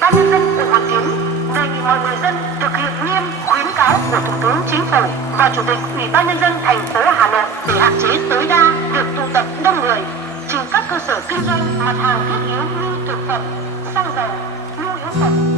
ban nhân dân quận Hoàn Kiếm đề nghị mọi người dân thực hiện nghiêm khuyến cáo của Thủ tướng Chính phủ và Chủ tịch Ủy ban nhân dân thành phố Hà Nội để hạn chế tối đa việc tụ tập đông người, trừ các cơ sở kinh doanh mặt hàng thiết yếu như thực phẩm, xăng dầu, nhu yếu phẩm.